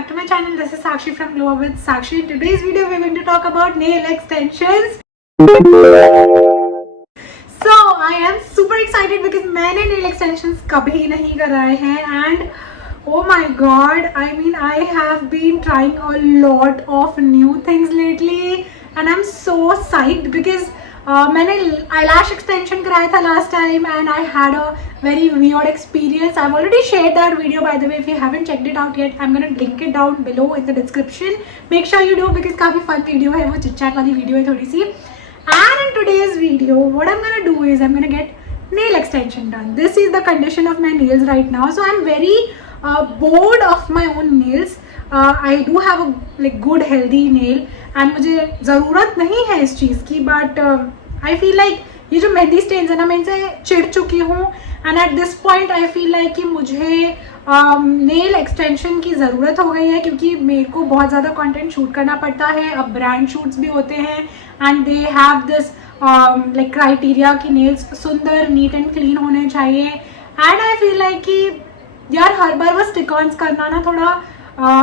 back to my channel. This is Sakshi from Glow Up with Sakshi. In today's video we're going to talk about nail extensions. So I am super excited because मैंने nail extensions कभी नहीं कराए हैं and oh my god, I mean I have been trying a lot of new things lately and I'm so psyched because मैंने eyelash extension कराया था last time and I had a very weird experience. I've already shared that video by the way. If you haven't checked it out yet, I'm gonna link it down below in the description. Make sure you do because काफी fun video है, वो chit chat वाली video है थोड़ी सी. And in today's video, what I'm gonna do is I'm gonna get nail extension done. This is the condition of my nails right now. So I'm very bored of my own nails. I do have a good healthy nail and मुझे ज़रूरत नहीं है इस चीज़ की, but I feel like ये जो mehndi stains है ना, मैं इनसे चिढ़ चुकी हूँ and at this point I feel like कि मुझे नेल एक्सटेंशन की ज़रूरत हो गई है क्योंकि मेरे को बहुत ज़्यादा कंटेंट शूट करना पड़ता है. अब ब्रांड शूट्स भी होते हैं and they have this like criteria कि नेल्स सुंदर नीट एंड क्लीन होने चाहिए. एंड आई फील लाइक कि यार हर बार वो स्टिक ऑन्स करना ना थोड़ा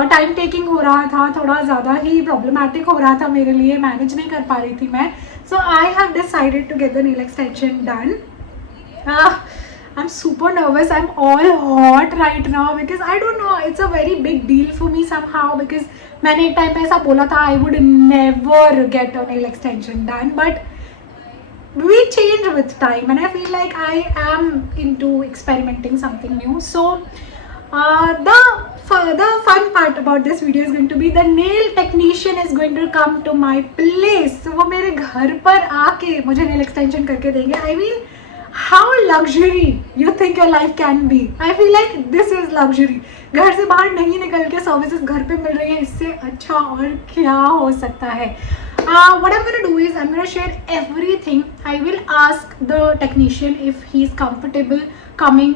टाइम टेकिंग हो रहा था, थोड़ा ज़्यादा ही प्रॉब्लमैटिक हो रहा था मेरे लिए, मैनेज नहीं कर पा रही थी मैं. So I have decided to get the nail extension done. I'm super nervous. I'm all hot right now because I don't know. It's a very big deal for me somehow because मैंने एक time पे ऐसा बोला था I would never get a nail extension done, but we change with time and I feel like I am into experimenting something new. So the fun part about this video is going to be the nail technician is going to come to my place. So वो मेरे घर पर आके मुझे nail extension करके देंगे. I mean, how luxury you think your life can be? I feel like this is luxury. घर से बाहर नहीं निकल के सर्विसेज घर पे मिल रही है, इससे अच्छा और क्या हो सकता है. What I'm going to do is I'm going to share everything. I will ask the technician if he's comfortable coming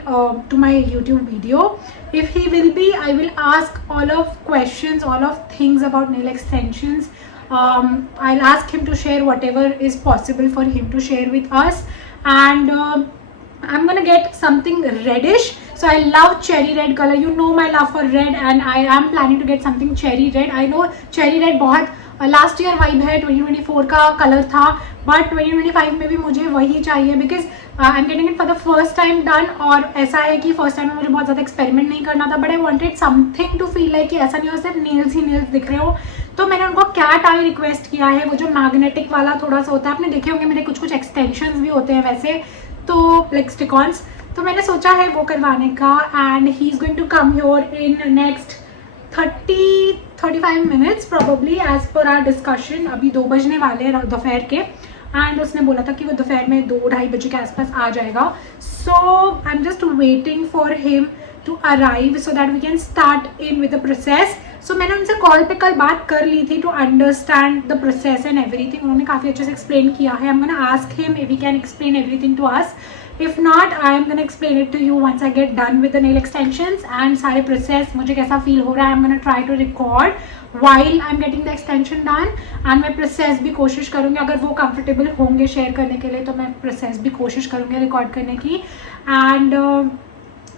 to my YouTube video. If he will be, I will ask all of questions, all of things about nail extensions. I'll ask him to share whatever is possible for him to share with us. And I'm gonna get something reddish. So I love cherry red color. You know my love for red and I am planning to get something cherry red. I know cherry red बहुत last year vibe है, 2024 का colour था, but 2025 में भी मुझे वही चाहिए because I am getting it for the first time done. और ऐसा है कि फर्स्ट टाइम में मुझे बहुत ज़्यादा एक्सपेरिमेंट नहीं करना था, but I wanted something to feel like कि ऐसा नहीं हो सिर्फ नेल्स ही नेल्स दिख रहे हो. तो मैंने उनको कैट आई रिक्वेस्ट किया है, वो जो मैग्नेटिक वाला थोड़ा सा होता है, आपने देखे होंगे मेरे कुछ कुछ एक्सटेंशंस भी होते हैं वैसे, तो लाइक स्टिकॉन्स. तो मैंने सोचा है वो करवाने का and he is going to come here in next 30-35 minutes probably as per our discussion. अभी 2 बजने वाले हैं दोपहर के एंड उसने बोला था कि वो दोपहर में 2-2:30 बजे के आसपास आ जाएगा. So I am just waiting for him to arrive so that we can start in with the process. So मैंने उनसे कॉल पे कल बात कर ली थी to understand the process and everything. उन्होंने काफ़ी अच्छे से एक्सप्लेन किया है. I am gonna ask him if he can explain everything to us. If not, I am gonna explain it to you once I get done with the nail extensions and सारे process मुझे कैसा feel हो रहा है. I'm gonna try to record while I'm getting the extension done and मैं process भी कोशिश करूँगी, अगर वो comfortable होंगे share करने के लिए तो मैं process भी कोशिश करूँगी record करने की. And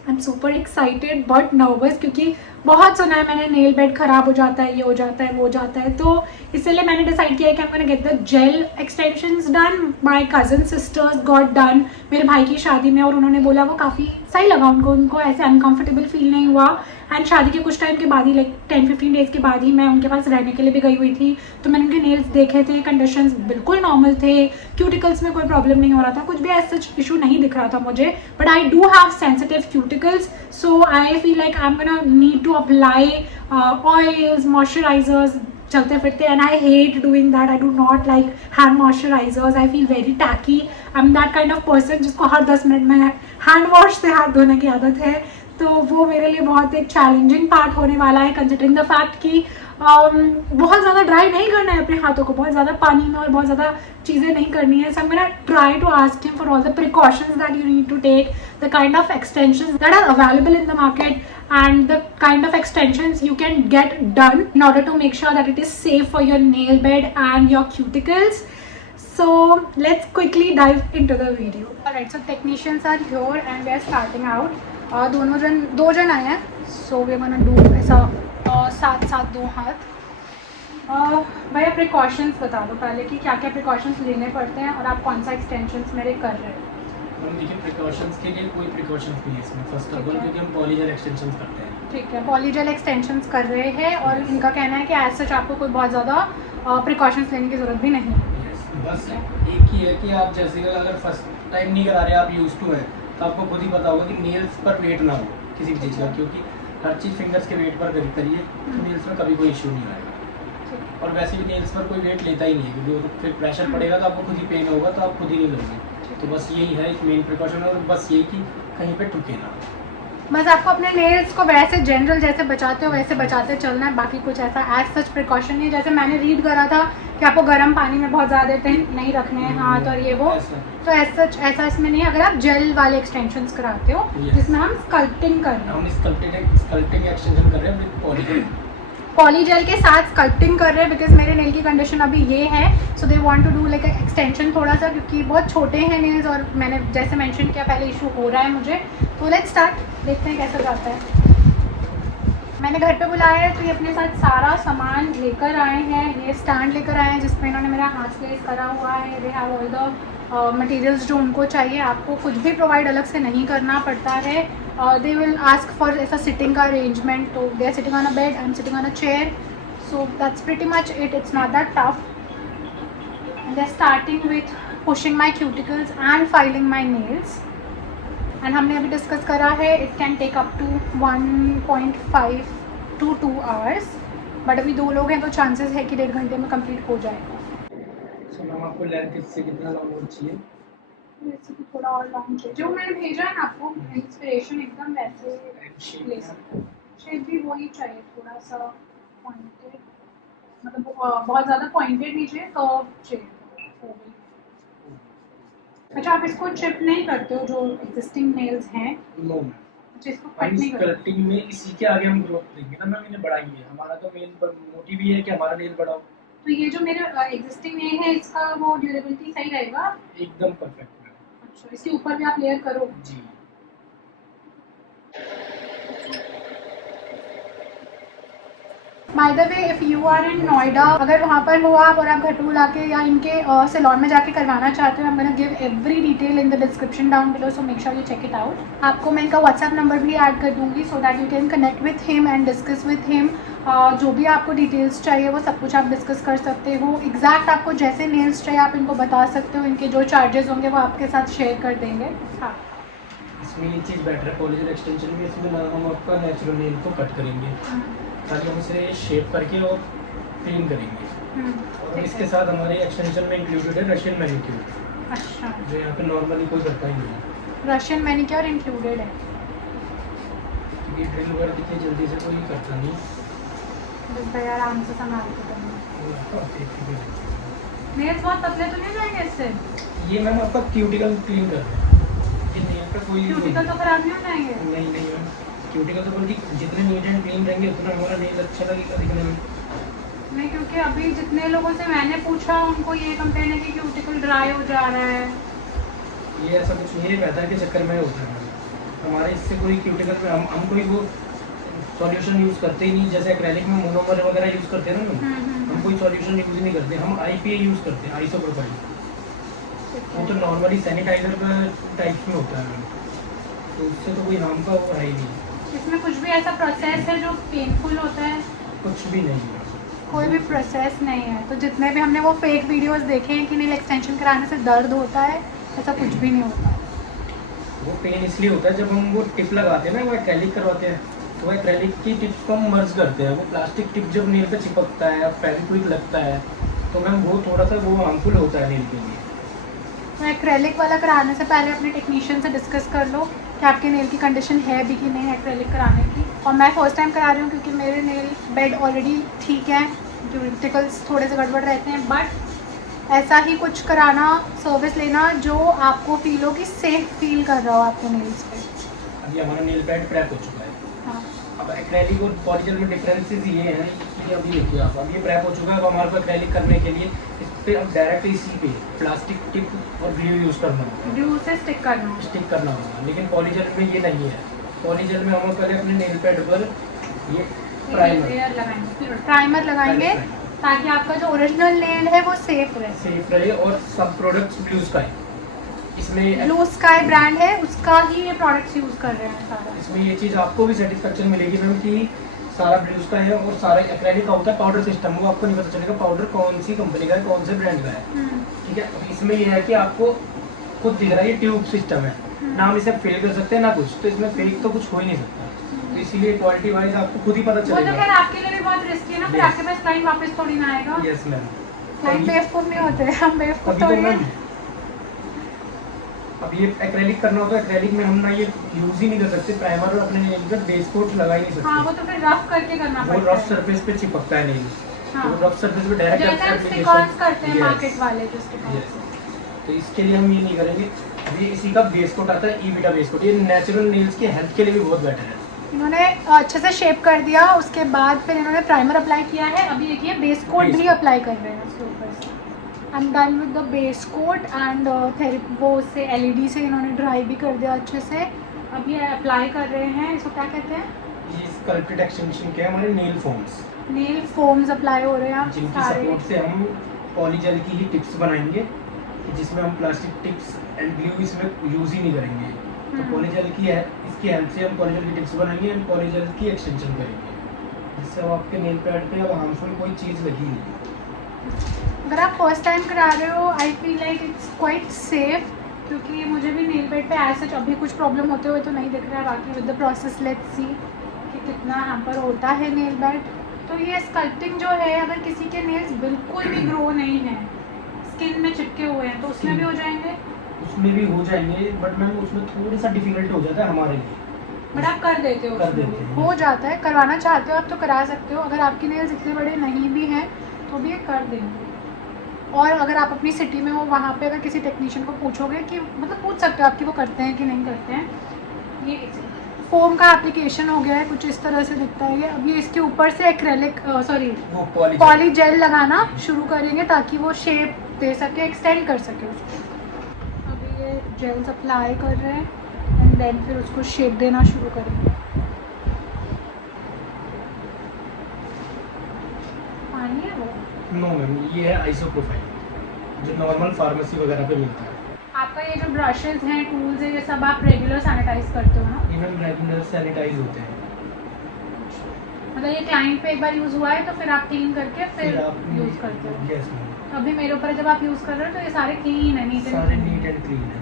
I'm super excited but nervous क्योंकि बहुत सुना है मैंने नेल बेड ख़राब हो जाता है, ये हो जाता है, वो हो जाता है, तो इसलिए मैंने डिसाइड किया है कि I'm gonna get the gel extensions done. My cousin sisters got done मेरे भाई की शादी में और उन्होंने बोला वो काफ़ी सही लगा उनको ऐसे अनकम्फर्टेबल फील नहीं हुआ. एंड शादी के कुछ टाइम के बाद ही लाइक 10-15 डेज़ के बाद ही मैं उनके पास रहने के लिए भी गई हुई थी, तो मैंने उनके नेल्स देखे थे, कंडीशंस बिल्कुल नॉर्मल थे, क्यूटिकल्स में कोई प्रॉब्लम नहीं हो रहा था, कुछ भी ऐसा इशू नहीं दिख रहा था मुझे. But I do have sensitive cuticles so I feel like I am gonna need to apply oils, moisturisers चलते फिरते and I hate doing that. I do not like hand moisturisers. I feel very tacky. I am that kind of person जिसको हर 10 minute में hand wash से हाथ धोने की आदत है, तो वो मेरे लिए बहुत एक चैलेंजिंग पार्ट होने वाला है कंसिडरिंग द फैक्ट कि बहुत ज़्यादा ड्राई नहीं करना है अपने हाथों को, बहुत ज़्यादा पानी में और बहुत ज़्यादा चीज़ें नहीं करनी है. So I am gonna try to ask him for all the precautions that you need to take, the kind of extensions that are available in the market and the kind of extensions you can get done in order to make sure that it is safe for your nail bed and your cuticles. So let's quickly dive into the video. Alright, so technicians are here and we are starting out. दो जन आए हैं, so we're gonna do ऐसा साथ साथ दो हाथ। भैया प्रिकॉशंस बता दो पहले कि क्या क्या प्रिकॉशंस लेने पड़ते हैं और आप कौन सा एक्सटेंशंस मेरे कर रहे हो। हम देखिए प्रिकॉशंस के लिए कोई प्रिकॉशंस नहीं है इसमें फर्स्ट ऑफ ऑल, क्योंकि हम पॉलीजेल एक्सटेंशंस करते हैं। ठीक है, पॉलीजेल एक्सटेंशंस कर रहे हैं और इनका कहना है कि एज सच आपको कोई बहुत ज़्यादा प्रिकॉशंस लेने की ज़रूरत भी नहीं है। बस एक ही है कि आप जैसे अगर फर्स्ट टाइम नहीं करा रहे, आप यूज टू हैं, तो आपको खुद ही पता होगा कि नेल्स पर वेट ना हो किसी भी चीज़ का, क्योंकि हर चीज़ फिंगर्स के वेट पर करिए तो नेल्स में कभी कोई इशू नहीं आएगा। और वैसे भी नेल्स पर कोई वेट लेता ही नहीं है, क्योंकि तो फिर प्रेशर पड़ेगा तो आपको खुद ही पेन होगा, तो आप खुद ही नहीं लोगे। तो बस यही है एक मेन प्रिकॉशन, और बस यही कि कहीं पे ठुके ना। बस आपको अपने नेल्स को वैसे जनरल जैसे बचाते हो वैसे बचाते चलना है, बाकी कुछ ऐसा एज सच प्रिकॉशन नहीं है। जैसे मैंने रीड करा था कि आपको गर्म पानी में बहुत ज़्यादा देर नहीं रखने हैं हाथ और ये वो, तो एज सच ऐसा इसमें नहीं है। अगर आप जेल वाले एक्सटेंशंस कराते हो जिसमें हम स्कल्पटिंग कर रहे हैं, हम स्कल्पटिंग एक्सटेंशन कर रहे हैं विद पॉलीजेल, पॉलीजेल के साथ स्कल्पटिंग कर रहे हैं, बिकॉज मेरे नेल की कंडीशन अभी ये है। So they want to do like extension थोड़ा सा, क्योंकि बहुत छोटे हैं नेल्स और मैंने जैसे मेंशन किया पहले इशू हो रहा है मुझे। तो लेट्स स्टार्ट, देखते हैं कैसा जाता है। मैंने घर पे बुलाया है तो ये अपने साथ सारा सामान लेकर आए हैं। ये स्टैंड लेकर आए हैं जिसमें इन्होंने मेरा हाथ स्लेस करा हुआ है। They have all the materials जो उनको चाहिए, आपको कुछ भी प्रोवाइड अलग से नहीं करना पड़ता है। दे विल आस्क फॉर ऐसा सिटिंग का अरेंजमेंट, तो they are sitting on a bed, I am sitting on a chair, so that's pretty much it, it's not that tough. They are starting with pushing my cuticles and filing my nails, and हमने अभी discuss करा है it can take up to 1.5 to 2 hours, बट अभी 2 लोग हैं तो chances है कि 1.5 घंटे में कंप्लीट हो जाएगा। सो मैम आपको लेंथ इससे कितना लॉन्ग होना चाहिए? वैसे तो थोड़ा और लॉन्ग चाहिए, जो मैंने भेजा है ना आपको इंस्पिरेशन एकदम वैसे ले सकते हो। शेप भी वही चाहिए, थोड़ा सा पॉइंटेड, मतलब बहुत ज़्यादा पॉइंटेड नहीं चाहिए, कर्व चाहिए। अच्छा, आप इसको चिप नहीं करते हो जो एग्जिस्टिंग नेल्स हैं? नो मैम, जिसको हम कट इस नहीं करते? कटिंग में इसी के आगे हम ग्रोथ देंगे ना मैम, इन्हें बढ़ाएंगे। हमारा तो मेन मोटिव ही है कि हमारा नेल बढ़ाओ। तो ये जो मेरे एग्जिस्टिंग नेल है इसका वो ड्यूरेबिलिटी सही रहेगा? एकदम परफेक्ट मैम। अच्छा, इसके ऊपर भी आप लेयर करो? जी। By the way, if you are in Noida, अगर वहाँ पर हो आप और आप घटूल आके या इनके सैलून में जाके करवाना चाहते हो, I am gonna give every detail in the description down below, so make sure you check it out. आपको मैं इनका व्हाट्सएप नंबर भी ऐड कर दूँगी so that you can connect with him and discuss with him. जो भी आपको details चाहिए वो सब कुछ आप डिस्कस कर सकते हो। एग्जैक्ट आपको जैसे नेल्स चाहिए आप इनको बता सकते हो, इनके जो चार्जेस होंगे वो आपके साथ शेयर कर देंगे। हाँ, इसमें ये चीज़ बेटर है पॉलीजेल एक्सटेंशन में, इसमें ना हम आपका नेचुरल नेल को कट करेंगे, ताकि हम इसे शेप करके और क्लीन करेंगे। और इसके साथ हमारे एक्सटेंशन में इंक्लूडेड है रशियन मैनिक्योर। अच्छा, जो यहाँ पे नॉर्मली कोई करता ही नहीं है। रशियन मैनिक्योर इंक्लूडेड है? क्योंकि ड्रिल वगैरह देखिए जल्दी से कोई करता नहीं, बस भैया आराम से संभाल के करना। नेल्स बहुत पतले तो नहीं जाएंगे इससे? ये मैम आपका क्यूटिकल क्लीन कर रहे हैं, ये नेल पे कोई क्यूटिकल तो खराब नहीं हो जाएंगे? नहीं मैम, क्यूटिकल तो बल्कि जितने नीट एंड क्लीन रहेंगे उतना हमारा नेल अच्छा लगेगा दिखने में। नहीं, क्योंकि अभी जितने लोगों से मैंने पूछा उनको ये कंप्लेन है कि क्यूटिकल ड्राई हो जा रहा है। ये ऐसा कुछ नहीं है, वेदर के चक्कर में होता है। हमारे इससे कोई क्यूटिकल पे हम कोई वो सॉल्यूशन यूज़ करते ही नहीं, जैसे एक्रेलिक में मोनोमर वगैरह यूज़ करते हैं ना, हम कोई सॉल्यूशन यूज़ नहीं करते, हम IPA यूज़ करते हैं, आइसोप्रोपाइल। वो तो नॉर्मली सैनिटाइजर का टाइप में होता है, तो उससे तो कोई हार्म का वो है ही नहीं। इसमें कुछ भी ऐसा प्रोसेस है जो पेनफुल होता है? कुछ भी नहीं है, कोई भी प्रोसेस नहीं है। तो जितने भी हमने वो फेक वीडियोस देखे हैं कि नेल एक्सटेंशन कराने से दर्द होता है, ऐसा कुछ भी नहीं होता। वो पेन इसलिए होता है जब हम वो टिप लगाते हैं ना, वो एक्रेलिक करवाते हैं, तो वो एक्रेलिक की टिप को हम मर्ज करते हैं। वो प्लास्टिक टिप जब नेल पे चिपकता है, फेविक्विक लगता है, तो मैम वो थोड़ा सा वो हार्मफुल होता है नेल के लिए। तो एक्रेलिक वाला कराने से पहले अपने टेक्नीशियन से डिस्कस कर लो कि आपके नेल की कंडीशन है भी कि नहीं एक्रेलिक कराने की। और मैं फर्स्ट टाइम करा रही हूँ क्योंकि मेरे नेल बेड ऑलरेडी ठीक है, क्यूटिकल्स थोड़े से गड़बड़ रहते हैं, बट ऐसा ही कुछ कराना, सर्विस लेना जो आपको फील हो कि सेफ फील कर रहा हो आपके नेल्स पे। अभी हमारा नेल पैड क्रैक हो चुका है। हाँ, अब एक्रेलिक और पॉलीजेल में डिफरेंसेस ये हैं कि अभी देखिए आप, अब ये क्रैक हो चुका है, अब हमारे को एक्रेलिक करने के लिए इस पर अब डायरेक्ट इसी पे प्लास्टिक टिप और ग्लू यूज़ करना होगा, ग्लू से स्टिक करना होगा। लेकिन पॉलीजेल में ये नहीं है। पॉलीजेल में हम पहले अपने नेल पैड पर ये प्राइमर लेयर लगाएंगे, प्राइमर लगाएंगे ताकि आपका जो ओरिजिनल नेल है वो सेफ रहे। और सब प्रोडक्ट्स ब्लू स्काई, इसमें ब्लू स्काई ब्रांड है, उसका ही ये प्रोडक्ट्स यूज कर रहे हैं सारा। इसमें ये चीज़ आपको भी सेटिस्फेक्शन मिलेगी मैम कि सारा ब्लू स्काई है और सारा एक्रेलिक का होता है पाउडर सिस्टम, वो आपको नहीं पता चलेगा पाउडर कौन सी कंपनी का है, कौन से ब्रांड का है। ठीक है, अब इसमें ये है कि आपको खुद दिख रहा है ये ट्यूब सिस्टम है, ना हम इसे फेल कर सकते हैं ना कुछ, तो इसमें फेक तो कुछ हो ही नहीं सकता, तो इसीलिए क्वालिटी वाइज आपको खुद ही पता वो तो चलेगा। खैर आपके लिए भी बहुत रिस्की है ना, फिर Yes. आपके पास क्लाइंट वापस थोड़ी ना आएगा। यस मैम, क्लाइंट बेवकूफ नहीं होते, हम बेवकूफ अभी तो थोड़ी मैम हैं। अब ये एक्रेलिक करना होता है, एक्रेलिक में हम ना ये यूज ही नहीं कर सकते, प्राइमर और अपने नेल पे बेस कोट लगा ही नहीं सकते। हाँ, वो तो फिर रफ करके करना वो पड़ता रफ है। सरफेस पे चिपकता है नेल, हाँ। तो रफ सरफेस पे डायरेक्ट जैसे हम स्टिकर्स करते हैं मार्केट वाले जो स्टिकर्स। तो इसके लिए हम ये नहीं करेंगे। अभी इसी का बेस कोट आता है ईविटा बेस कोट, ये नेचुरल नेल्स की हेल्थ के लिए भी बहुत बेटर है। इन्होंने अच्छे से शेप कर दिया, उसके बाद फिर इन्होंने प्राइमर अप्लाई किया है, अभी देखिए बेस कोट भी अप्लाई कर रहे हैं उसके ऊपर से। I am done with the base coat and वो से एलईडी से इन्होंने ड्राई भी कर दिया अच्छे से। अब ये अप्लाई कर रहे हैं, इसको क्या कहते हैं, ये स्कल्प्टेड एक्सटेंशन के हमारे nail forms, nail foams apply हो रहे हैं जिनकी सारे। सपोर्ट से हम पॉलीजेल की ही टिप्स बनाएंगे, जिसमें हम प्लास्टिक टिप्स एंड ग्लू इसमें यूज ही नहीं करेंगे। तो पॉलीजेल की है, इसकी हेल्प से हम पॉलीजेल की टिप्स बनाएंगे एंड पॉलीजेल की एक्सटेंशन करेंगे, जिससे अब आपके नेल पैड पे अब हार्मफुल कोई चीज़ लगी नहीं। अगर आप फर्स्ट टाइम करा रहे हो, आई feel like it's quite safe, क्योंकि मुझे भी नेल बेड पे एज सच अभी कुछ प्रॉब्लम होते हुए तो नहीं दिख रहा है। बाकी with the process let's see कि कितना हैम्पर होता है नेल बेड। तो ये स्कल्पटिंग जो है, अगर किसी के नेल्स बिल्कुल भी ग्रो नहीं है, स्किन में चिपके हुए हैं, तो उसमें भी हो जाएंगे। उसमें भी हो जाएंगे, बट मैम उसमें थोड़ा सा डिफिकल्ट हो जाता है हमारे लिए, बट आप कर देते हो, कर उसमें देते भी हैं। हो जाता है। करवाना चाहते हो आप तो करा सकते हो, अगर आपके नेल्स इतने बड़े नहीं भी हैं तो भी ये कर देंगे। और अगर आप अपनी सिटी में हो, वहाँ पे अगर किसी टेक्नीशियन को पूछोगे कि मतलब पूछ सकते हो आपकी वो करते हैं कि नहीं करते हैं। ये फोम का एप्लीकेशन हो गया है, कुछ इस तरह से दिखता है ये। अब ये इसके ऊपर से एक्रेलिक वो पॉली जेल लगाना शुरू करेंगे ताकि वो शेप दे सके, एक्सटेंड कर सके उसको। अभी ये जेल्स अप्लाई कर रहे हैं एंड देन फिर उसको शेप देना शुरू करेंगे। पानी है वो। नो मैम, ये है आइसो प्रोफाइल, जो नॉर्मल फार्मेसी वगैरह पे मिलता है। आपका ये जो ब्रशेस हैं, टूल्स हैं, ये सब आप रेगुलर सैनिटाइज करते हो ना? ये मैम रेगुलर सैनिटाइज होते हैं। मतलब ये क्लाइंट पे एक बार यूज़ हुआ है तो फिर आप क्लीन करके फिर आप यूज़ करते हो? यस मैम, तो अभी मेरे ऊपर जब आप यूज़ कर रहे हो तो ये सारे क्लीन है, नीट सारे एंड नीट एंड क्लीन है।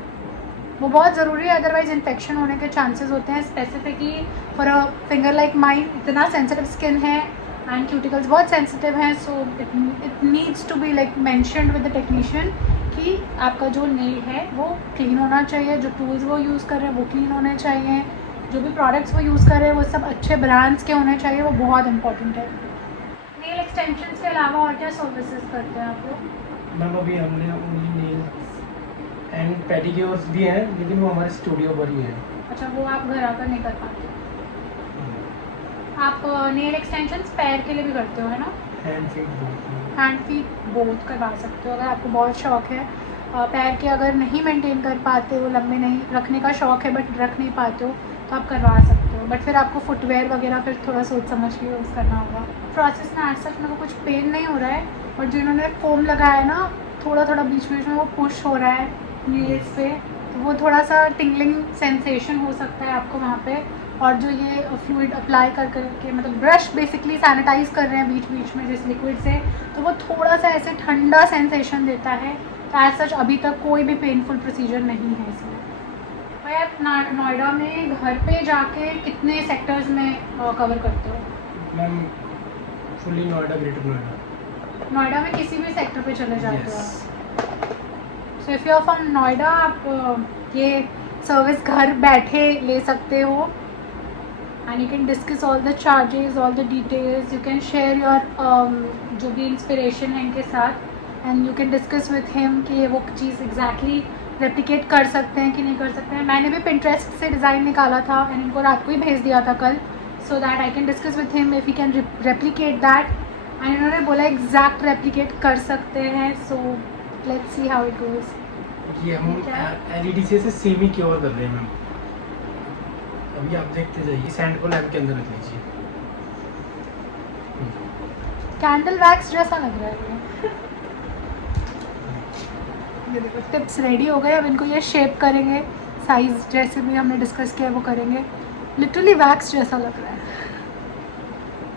वो बहुत ज़रूरी है, अदरवाइज इन्फेक्शन होने के चांसेस होते हैं, specifically for a finger like mine. इतना सेंसिटिव स्किन है एंड क्यूटिकल्स बहुत सेंसिटिव हैं, so it needs to be like mentioned with the technician कि आपका जो नेल है वो क्लीन होना चाहिए, जो टूल्स वो यूज़ कर रहे हैं वो क्लीन होने चाहिए, जो भी प्रोडक्ट्स वो यूज़ कर रहे हैं वो सब अच्छे ब्रांड्स के होने चाहिए, वो बहुत इंपॉर्टेंट है। नेल एक्सटेंशंस के अलावा और क्या सर्विसेज करते हैं आप लोग? मैम अभी हमने ओनली नेल्स एंड पेडिक्योर्स भी हैं, लेकिन वो हमारे स्टूडियो पर ही है। अच्छा, वो आप घर आकर नहीं कर पाते? आप नेल एक्सटेंशंस पैर के लिए भी करते हो, है ना? Hand feet both. Hand feet both करवा सकते हो अगर आपको बहुत शौक है। पैर के अगर नहीं मेंटेन कर पाते हो, लंबे नहीं रखने का शौक है बट रख नहीं पाते हो, तो आप करवा सकते हो, बट फिर आपको फुटवेयर वगैरह फिर थोड़ा सोच समझ के यूज़ करना होगा। प्रोसेस में आज सच मेरे को कुछ पेन नहीं हो रहा है, और जो इन्होंने फोम लगाया है ना, थोड़ा थोड़ा बीच बीच में वो पुश हो रहा है नेल्स पे, तो वो थोड़ा सा टिंगलिंग सेंसेशन हो सकता है आपको वहाँ पे। और जो ये फ्लूइड अप्लाई कर करके, मतलब ब्रश बेसिकली सैनिटाइज कर रहे हैं बीच बीच में जिस लिक्विड से, तो वो थोड़ा सा ऐसे ठंडा सेंसेशन देता है। तो एज सच अभी तक कोई भी पेनफुल प्रोसीजर नहीं है इसमें। भाई आप नोएडा में घर पे जाके कितने सेक्टर्स में कवर करते हो? Ma'am fully Noida, greater Noida. Noida में किसी भी सेक्टर पे चले जाते हो Yes. आप? So if you are from Noida, आप ये सर्विस घर बैठे ले सकते हो, and you can discuss all the charges, all the details, you can share your जो भी इंस्पिरेशन है इनके साथ, and you can discuss with him कि वो चीज़ एग्जैक्टली रेप्लिकेट कर सकते हैं कि नहीं कर सकते हैं। मैंने भी पिंटरेस्ट से डिज़ाइन निकाला था एंड इनको रात को ही भेज दिया था कल, so that I can discuss with him if he can replicate that, and इन्होंने बोला एग्जैक्ट रेप्लिकेट कर सकते हैं। So let's see how it goes. ये हम एलईडी से सेमी क्योर कर रहे हैं मैम। अभी आप देखते जाइए, सैंड को लैब के अंदर रख लीजिए। कैंडल वैक्स जैसा लग रहा है ये देखो टिप्स रेडी हो गए। अब इनको ये शेप करेंगे, साइज जैसे भी हमने डिस्कस किया है वो करेंगे। लिटरली वैक्स जैसा लग रहा है।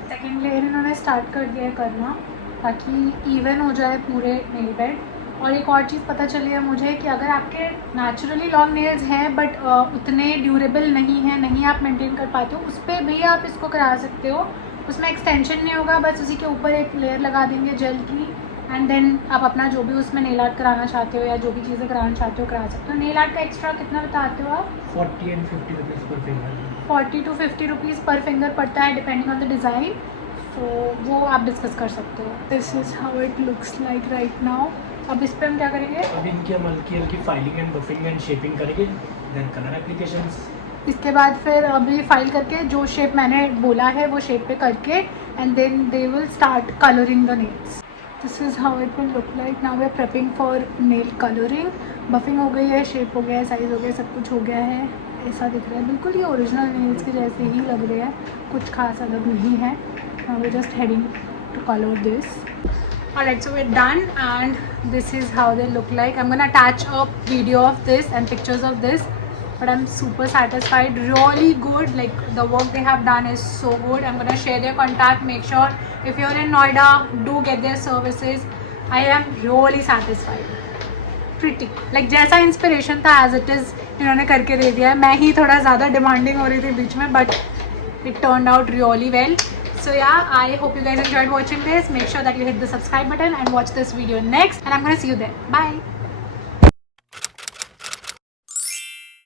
सेकेंड लेयर इन्होंने स्टार्ट कर दिया है करना ताकि इवन हो जाए पूरे नेल बेड। और एक और चीज़ पता चली है मुझे कि अगर आपके नेचुरली लॉन्ग नेल्स हैं बट उतने ड्यूरेबल नहीं है, नहीं आप मेंटेन कर पाते हो, उस पर भी आप इसको करा सकते हो। उसमें एक्सटेंशन नहीं होगा, बस उसी के ऊपर एक लेयर लगा देंगे जेल की एंड देन आप अपना जो भी उसमें नेल आर्ट कराना चाहते हो या जो भी चीज़ें कराना चाहते हो करा सकते हो। नेल आर्ट का एक्स्ट्रा कितना बताते हो आप? 40 and 50 रुपीज़ पर फिंगर। 40 to 50 रुपीज़ पर फिंगर पड़ता है डिपेंडिंग ऑन द डिज़ाइन। तो वो आप डिस्कस कर सकते हो। This is how it looks like right now. अब इस पर हम क्या करेंगे? अब इनकी हम हल्की हल्की filing and buffing and shaping करेंगे, देन कलर एप्लीकेशंस। इसके बाद फिर अभी फाइल करके जो शेप मैंने बोला है वो शेप पे करके and then they will start colouring the nails. This is how it will look like. Now we are prepping for nail colouring. Buffing हो गई है, शेप हो गया है, साइज़ हो गया, सब कुछ हो गया है। ऐसा दिख रहा है बिल्कुल ये ओरिजिनल नेल्स के जैसे ही लग रहे हैं, कुछ खास अलग नहीं है। Now we just heading to colour this. Alright, so we're done and this is how they look like. I'm gonna attach a video of this and pictures of this, but I'm super satisfied. Really good, like the work they have done is so good. I'm gonna share their contact. Make sure if you're in Noida, do get their services. I am really satisfied. Pretty, like जैसा inspiration था as it is इन्होंने करके दे दिया है। मैं ही थोड़ा ज़्यादा demanding हो रही थी बीच में, but it turned out really well. So yeah, I hope you guys enjoyed watching this. Make sure that you hit the subscribe button and watch this video next, and I'm gonna see you there. Bye.